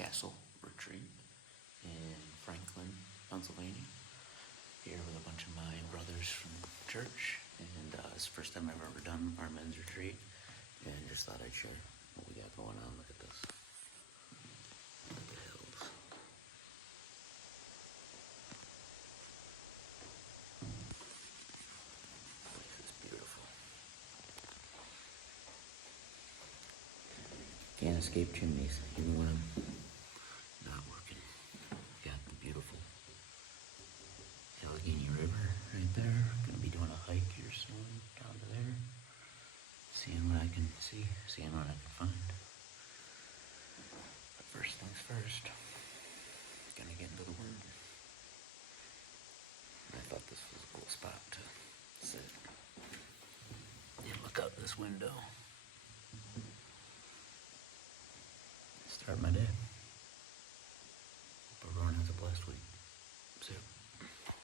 Castle Retreat in Franklin, Pennsylvania. Here with a bunch of my brothers from church, and it's the first time I've ever done our men's retreat, and just thought I'd share what we got going on. Look at this. Look at the hills. This is beautiful. Can't escape chimneys, even when I'm not working. Got the beautiful Allegheny River right there. Gonna be doing a hike here soon down to there. Seeing what I can see, seeing what I can find. But first things first, gonna get into the Word. I thought this was a cool spot to sit and look out this window. Start my day.